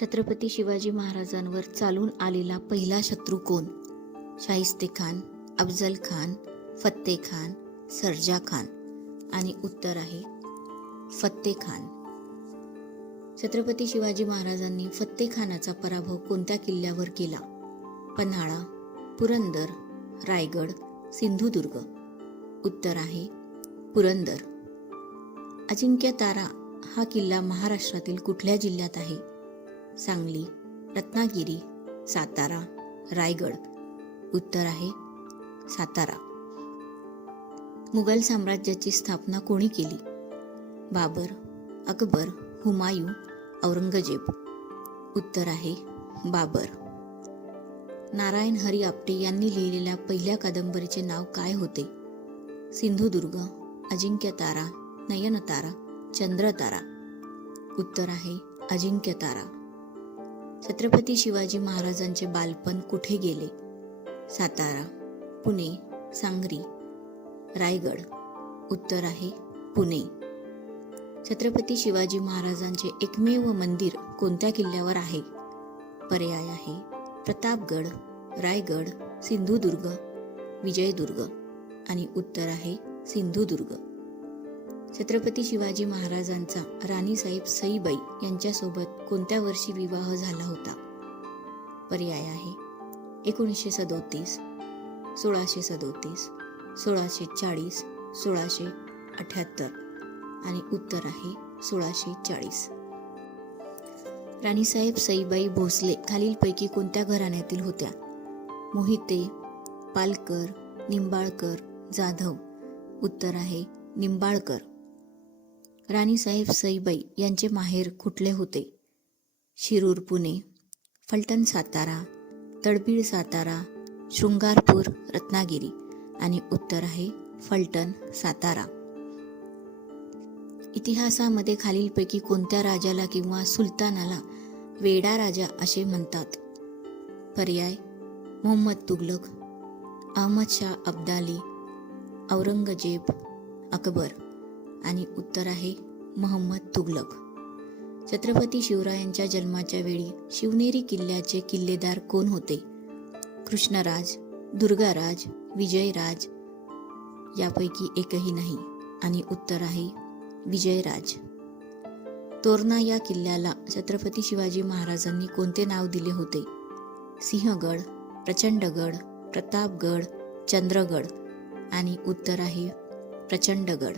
छत्रपती शिवाजी महाराजांवर चालून आलेला पहिला शत्रू कोण? शाहिस्तेखान, अफजल खान, फत्ते खान, सर्जा खान. आणि उत्तर आहे फत्ते खान. छत्रपती शिवाजी महाराजांनी फत्ते खानाचा पराभव कोणत्या किल्ल्यावर केला? पन्हाळा, पुरंदर, रायगड, सिंधुदुर्ग. उत्तर आहे पुरंदर. अजिंक्यतारा हा किल्ला महाराष्ट्रातील कुठल्या जिल्ह्यात आहे? सांगली, रत्नागिरी, सातारा, रायगड. उत्तर आहे सातारा. मुघल साम्राज्याची स्थापना कोणी केली? बाबर, अकबर, हुमायूं, औरंगजेब. उत्तर आहे बाबर. नारायण हरी आपटे यांनी लिहिलेल्या पहिल्या कादंबरीचे नाव काय होते? सिंधुदुर्ग, अजिंक्यतारा, नयनतारा, चंद्रतारा. उत्तर आहे अजिंक्यतारा. छत्रपती शिवाजी महाराजांचे बालपण कुठे गेले? सातारा, पुणे, सांगली, रायगड. उत्तर आहे पुणे. छत्रपती शिवाजी महाराजांचे एकमेव मंदिर कोणत्या किल्ल्यावर आहे? पर्याय आहे प्रतापगड, रायगड, सिंधुदुर्ग, विजयदुर्ग. आणि उत्तर आहे सिंधुदुर्ग. छत्रपती शिवाजी महाराजांचा राणीसाहेब सईबाई यांच्यासोबत कोणत्या वर्षी विवाह झाला होता? पर्याय आहे 1937, 1637, 1640, 1678. आणि उत्तर आहे 1640. राणीसाहेब सईबाई भोसले खालीलपैकी कोणत्या घराण्यातील होत्या? मोहिते, पालकर, निंबाळकर, जाधव. उत्तर आहे निंबाळकर. राणीसाहेब सईबाई यांचे माहेर कुठले होते? शिरूर पुणे, फलटण सातारा, तळबीड सातारा, शृंगारपूर रत्नागिरी. आणि उत्तर आहे फलटण सातारा. इतिहासामध्ये खालीलपैकी कोणत्या राजाला किंवा सुलतानाला वेडा राजा असे म्हणतात? पर्याय मोहम्मद तुघलक, अहमद शाह अब्दाली, औरंगजेब, अकबर. आणि उत्तर आहे मोहम्मद तुघलक. छत्रपती शिवरायांच्या जन्माच्या वेळी शिवनेरी किल्ल्याचे किल्लेदार कोण होते? कृष्णराज, दुर्गाराज, विजयराज. यापैकी एकही नाही. आणि उत्तर आहे विजयराज. तोरणा या किल्ल्याला छत्रपती शिवाजी महाराजांनी कोणते नाव दिले होते? सिंहगड, प्रचंडगड, प्रतापगड, चंद्रगड. आणि उत्तर आहे प्रचंडगड.